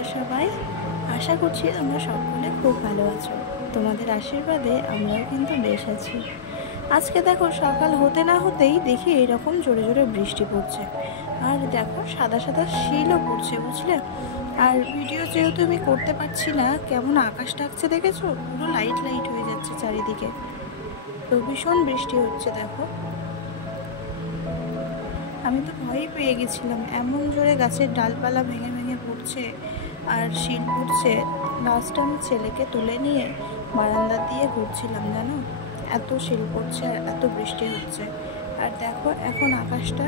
তোমরা সবাই? আশা করছি তোমরা সকলে খুব ভালো আছো। তোমাদের আশীর্বাদে আমরাও কিন্তু বেশ আছি। আজকে দেখো সকাল হতে না হতেই দেখি এরকম জোরে জোরে বৃষ্টি পড়ছে, আর দেখো সাদা সাদা শিলও পড়ছে, বুঝলে। আর ভিডিও যেহেতু আমি করতে পারছি না, কেমন আকাশ ডাকছে দেখেছো, পুরো লাইট লাইট হয়ে যাচ্ছে চারিদিকে। তো ভীষণ বৃষ্টি হচ্ছে দেখো। আমি তো ভয়ই পেয়ে গেছিলাম, এমন জোরে গাছের ডালপালা ভেঙে ভেঙে পড়ছে আর শিল পড়ছে। লাস্ট আমি ছেলেকে তুলে নিয়ে বারান্দা দিয়ে ঘুরছিলাম, জানো, এত শিল পড়ছে আর এত বৃষ্টি হচ্ছে। আর দেখো এখন আকাশটা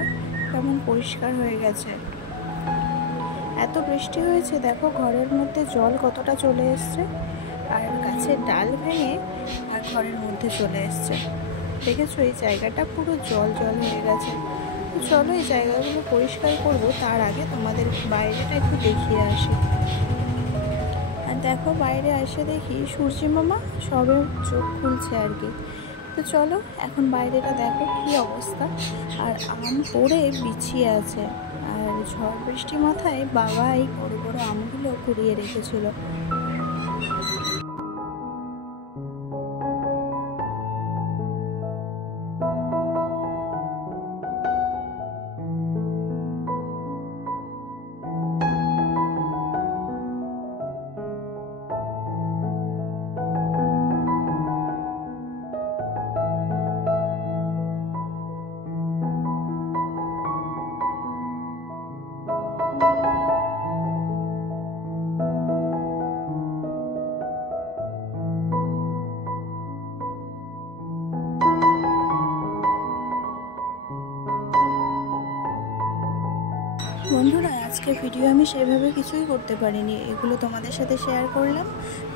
কেমন পরিষ্কার হয়ে গেছে। এত বৃষ্টি হয়েছে দেখো, ঘরের মধ্যে জল কতটা চলে এসছে, আর গাছের ডাল ভেঙে আর ঘরের মধ্যে চলে এসছে। দেখেছো এই জায়গাটা পুরো জল জল হয়ে গেছে। তো চলো এই জায়গাগুলো পরিষ্কার করব, তার আগে তোমাদের বাইরেটা একটু দেখিয়ে আসি। আর দেখো বাইরে এসে দেখি সূর্যি মামা সবে চোখ খুলছে আর কি। তো চলো এখন বাইরেটা দেখো কি অবস্থা। আর আম পড়ে বিছিয়ে আছে, আর ঝড় বৃষ্টি মাথায় বাবা এই বড় বড় আমগুলো কুড়িয়ে রেখেছিল। বন্ধুরা, আজকে ভিডিও আমি সেভাবে কিছুই করতে পারিনি, এগুলো তোমাদের সাথে শেয়ার করলাম।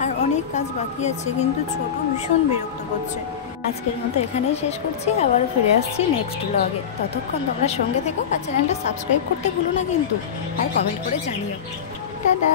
আর অনেক কাজ বাকি আছে, কিন্তু ছোট ভীষণ বিরক্ত করছে। আজকের মতো এখানেই শেষ করছি, আবারও ফিরে আসছি নেক্সট ব্লগে। ততক্ষণ তোমরা সঙ্গে থেকো আর চ্যানেলটা সাবস্ক্রাইব করতে ভুলো না কিন্তু, আর কমেন্ট করে জানিও। টাটা।